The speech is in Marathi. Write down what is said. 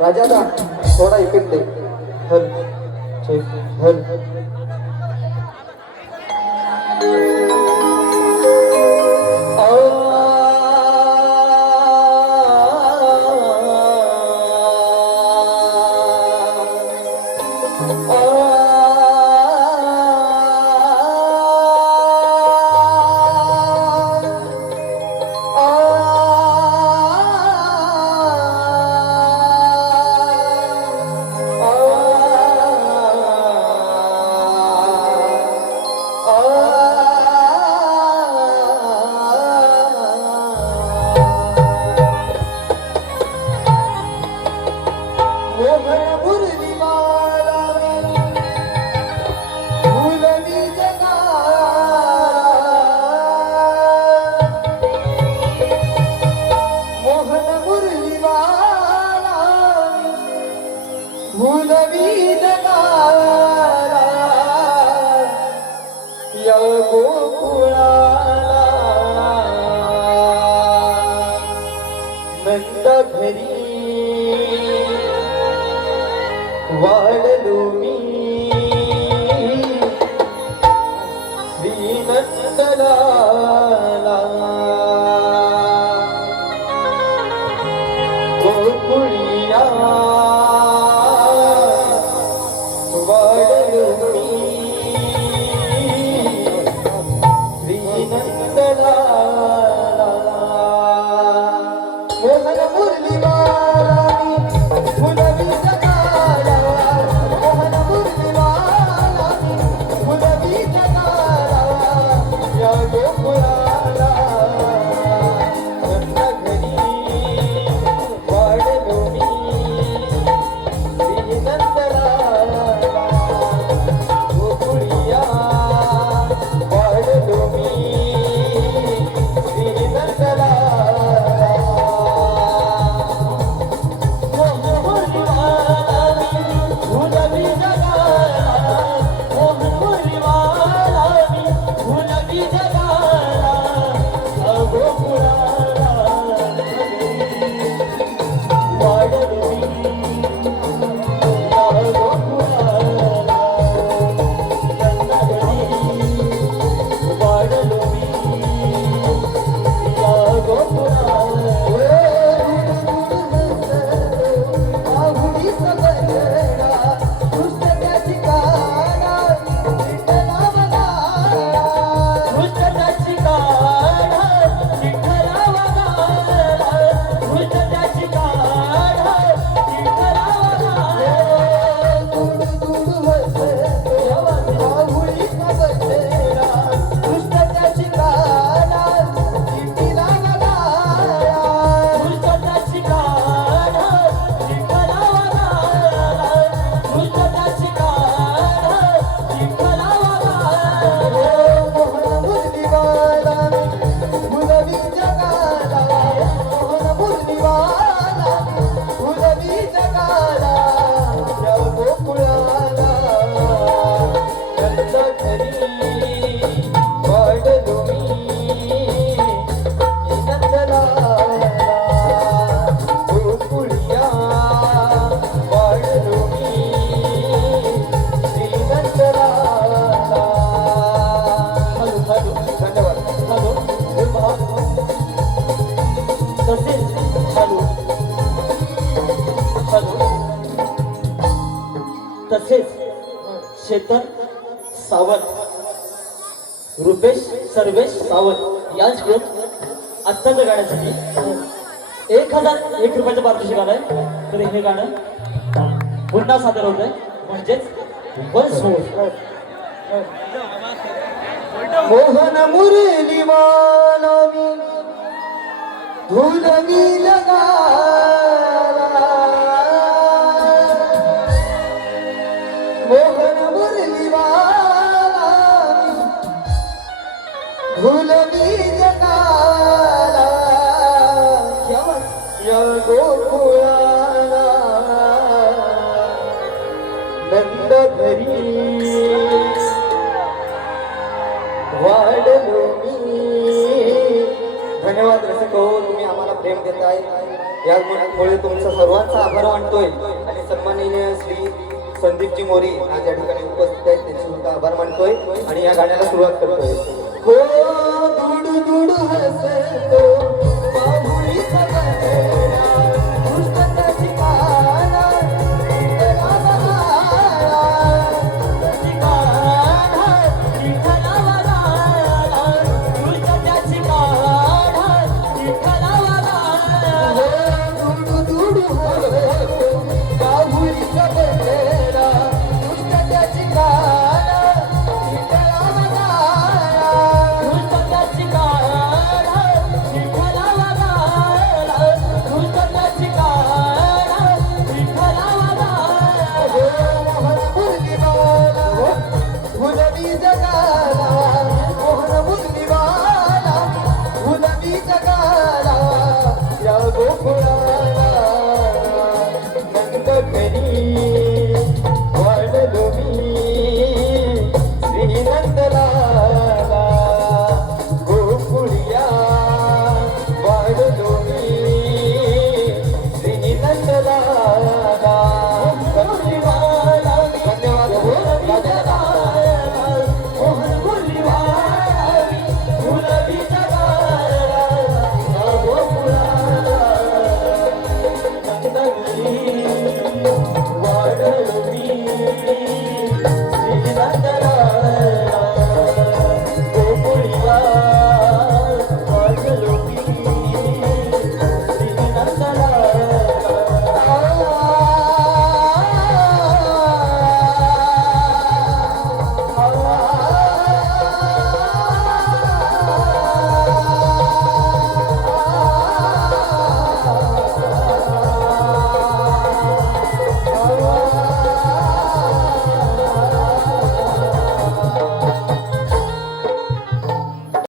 राजाला थोडा इफेक्ट दे. हल ठीक हल. वाढलो मी श्रीनंदलाला गोकुळिया वाढलो मी श्रीनंदलाला मोहन मुरली तसेच चेतन सावंत, रुपेश सर्वेश सावंत याच ग्रुप अत्यंत गाण्यासाठी 1001 रुपयाचं पारितोषिक आलंय. तर हे गाणं पुन्हा सादर होत आहे म्हणजेच वन्स मोर. मोहन मुरली मानवी धुलवी लगा मोहन मुरली मानवी धुलवी जगाला या गोकुळाला नंद घरी वाढलो मी. धन्यवाद रसिको, तुम्ही आम्हाला प्रेम देताय. या मुळे तुमचा सर्वांचा आभार मानतोय आणि सन्माननीय श्री संदीपजी मोरे आज या ठिकाणी उपस्थित आहेत त्यांचे सुद्धा आभार मानतोय आणि या गाण्याला सुरुवात करतोय हो दुडू दुडू हसतो